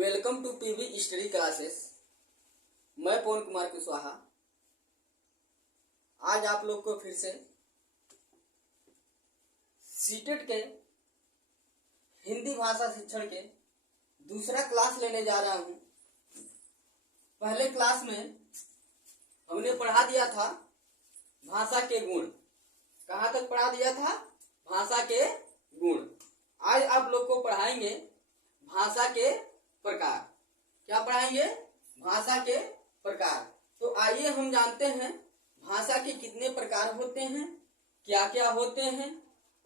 Welcome to PV study classes. मैं पवन कुमार कुशवाहा आज आप लोग को फिर से सीटेट के हिंदी भाषा शिक्षण के दूसरा क्लास लेने जा रहा हूं। पहले क्लास में हमने पढ़ा दिया था भाषा के गुण। कहाँ तक पढ़ा दिया था? भाषा के गुण। आज आप लोग को पढ़ाएंगे भाषा के प्रकार। क्या पढ़ाएंगे? भाषा के प्रकार। तो आइए हम जानते हैं भाषा के कितने प्रकार होते हैं, क्या क्या होते हैं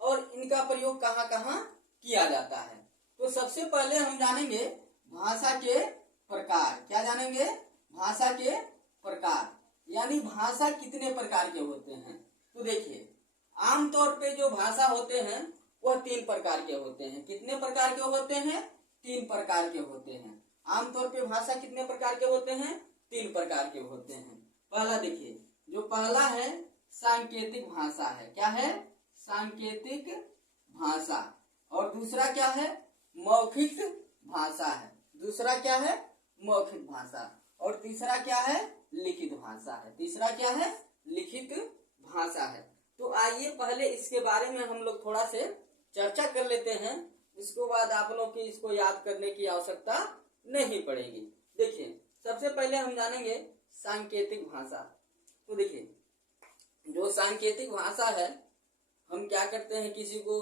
और इनका प्रयोग कहाँ कहाँ किया जाता है। तो सबसे पहले हम जानेंगे भाषा के प्रकार। क्या जानेंगे? भाषा के प्रकार, यानी भाषा कितने प्रकार के होते हैं। तो देखिए, आमतौर पे जो भाषा होते हैं वह 3 प्रकार के होते हैं। कितने प्रकार के होते हैं? 3 प्रकार के होते हैं। आमतौर पे भाषा कितने प्रकार के होते हैं? 3 प्रकार के होते हैं। पहला देखिए, जो पहला है सांकेतिक भाषा है। क्या है? सांकेतिक भाषा। और दूसरा क्या है? मौखिक भाषा है। दूसरा क्या है? मौखिक भाषा। और तीसरा क्या है? लिखित भाषा है। तीसरा क्या है? लिखित भाषा है। तो आइए पहले इसके बारे में हम लोग थोड़ा से चर्चा कर लेते हैं। इसके बाद आप लोग की इसको याद करने की आवश्यकता नहीं पड़ेगी। देखिए, सबसे पहले हम जानेंगे सांकेतिक भाषा। तो देखिए, जो सांकेतिक भाषा है, हम क्या करते हैं, किसी को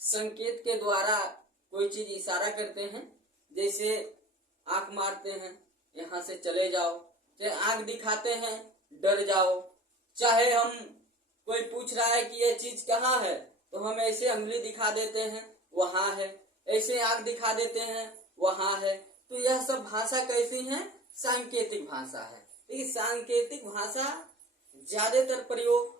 संकेत के द्वारा कोई चीज इशारा करते हैं। जैसे आंख मारते हैं, यहाँ से चले जाओ। चाहे आंख दिखाते हैं, डर जाओ। चाहे हम कोई पूछ रहा है कि ये चीज कहाँ है, तो हम ऐसे उंगली दिखा देते हैं, वहां है। ऐसे आंख दिखा देते हैं, वहां है। तो यह सब भाषा कैसी है? सांकेतिक भाषा है। लेकिन सांकेतिक भाषा ज्यादातर प्रयोग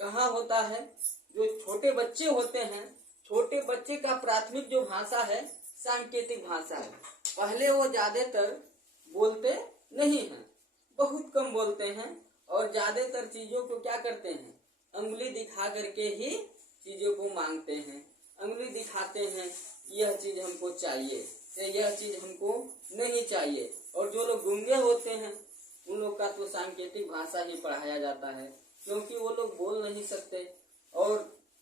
कहाँ होता है? जो छोटे बच्चे होते हैं, छोटे बच्चे का प्राथमिक जो भाषा है सांकेतिक भाषा है। पहले वो ज्यादातर बोलते नहीं हैं, बहुत कम बोलते हैं और ज्यादातर चीजों को क्या करते हैं, उंगली दिखा करके ही चीजों को मांगते हैं। उंगली दिखाते हैं कि यह चीज हमको चाहिए, यह चीज हमको नहीं चाहिए। और जो लोग गूंगे होते हैं उन लोग का तो सांकेतिक भाषा ही पढ़ाया जाता है, क्योंकि वो लोग बोल नहीं सकते और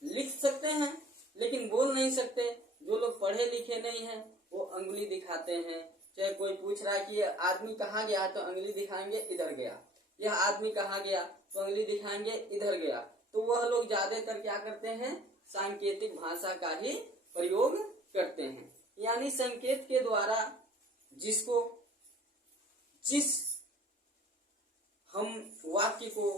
लिख सकते हैं लेकिन बोल नहीं सकते। जो लोग पढ़े लिखे नहीं हैं वो उंगली दिखाते हैं। चाहे कोई पूछ रहा है कि यह आदमी कहाँ गया, तो उंगली दिखाएंगे, इधर गया। यह आदमी कहाँ गया, तो उंगली दिखाएंगे, इधर गया। तो वह लोग ज्यादातर क्या करते हैं, सांकेतिक भाषा का ही प्रयोग करते हैं। यानी संकेत के द्वारा जिस हम वाक्य को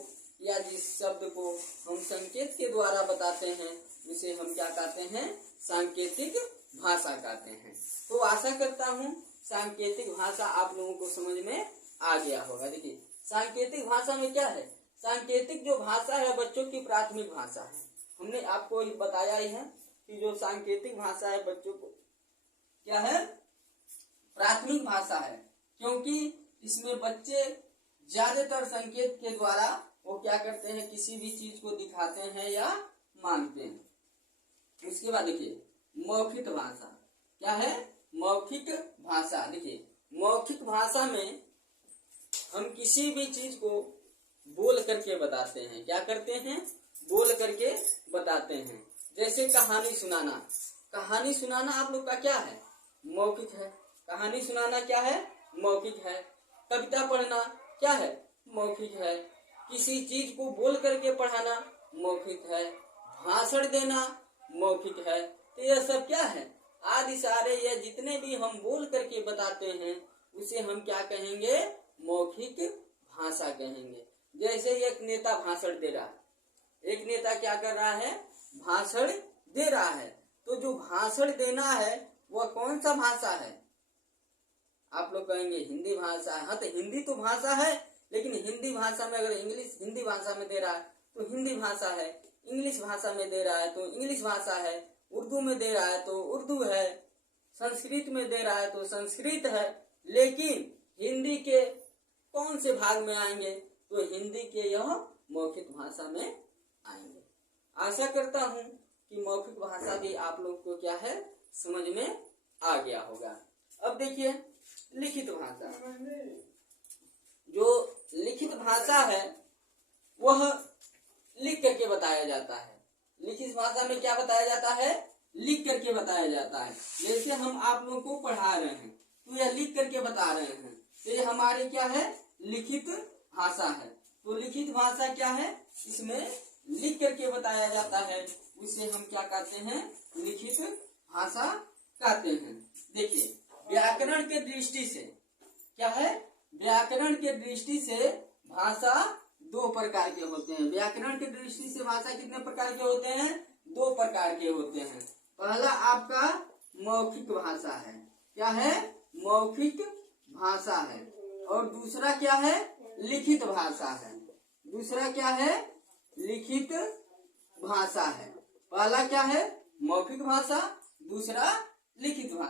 या जिस शब्द को हम संकेत के द्वारा बताते हैं उसे हम क्या कहते हैं, सांकेतिक भाषा कहते हैं। तो आशा करता हूँ सांकेतिक भाषा आप लोगों को समझ में आ गया होगा। देखिए, सांकेतिक भाषा में क्या है? सांकेतिक जो भाषा है बच्चों की प्राथमिक भाषा है। हमने आपको बताया ही है कि जो सांकेतिक भाषा है बच्चों को क्या है, प्राथमिक भाषा है, क्योंकि इसमें बच्चे ज्यादातर संकेत के द्वारा वो क्या करते हैं, किसी भी चीज को दिखाते हैं या मांगते हैं। उसके बाद देखिए, मौखिक भाषा। क्या है? मौखिक भाषा। देखिए, मौखिक भाषा में हम किसी भी चीज को बोल करके बताते हैं। क्या करते हैं? बोल करके बताते हैं। जैसे कहानी सुनाना। कहानी सुनाना आप लोग का क्या है? मौखिक है। कहानी सुनाना क्या है? मौखिक है। कविता पढ़ना क्या है? मौखिक है। किसी चीज को बोल करके पढ़ाना मौखिक है। भाषण देना मौखिक है। तो यह सब क्या है? आदि सारे ये जितने भी हम बोल करके बताते हैं उसे हम क्या कहेंगे? मौखिक भाषा कहेंगे। जैसे एक नेता भाषण दे रहा है, एक नेता क्या कर रहा है? भाषण दे रहा है। तो जो भाषण देना है वह कौन सा भाषा है? आप लोग कहेंगे हिंदी भाषा है। हाँ, तो हिंदी तो भाषा है, लेकिन हिंदी भाषा में अगर इंग्लिश हिंदी भाषा में दे रहा है तो हिंदी भाषा है, इंग्लिश भाषा में दे रहा है तो इंग्लिश भाषा है, उर्दू में दे रहा है तो उर्दू है, संस्कृत में दे रहा है तो संस्कृत है। लेकिन हिंदी के कौन से भाग में आएंगे? तो हिंदी के यह मौखिक भाषा में आएंगे। आशा करता हूँ कि मौखिक भाषा भी आप लोग को क्या है, समझ में आ गया होगा। अब देखिए लिखित भाषा। जो लिखित भाषा है वह लिख करके बताया जाता है। लिखित भाषा में क्या बताया जाता है? लिख करके बताया जाता है। जैसे हम आप लोगों को पढ़ा रहे हैं तो यह लिख करके बता रहे हैं, तो ये हमारी क्या है? लिखित भाषा है। तो लिखित भाषा क्या है? इसमें लिख करके बताया जाता है, उसे हम क्या कहते हैं? लिखित भाषा कहते हैं। देखिए व्याकरण के दृष्टि से क्या है? व्याकरण के दृष्टि से भाषा दो प्रकार के होते हैं। व्याकरण के दृष्टि से भाषा कितने प्रकार के होते हैं? दो प्रकार के होते हैं। पहला आपका मौखिक भाषा है। क्या है? मौखिक भाषा है। और दूसरा क्या है? लिखित भाषा है। दूसरा क्या है? लिखित भाषा है। पहला क्या है? मौखिक भाषा, दूसरा लिखित भाषा।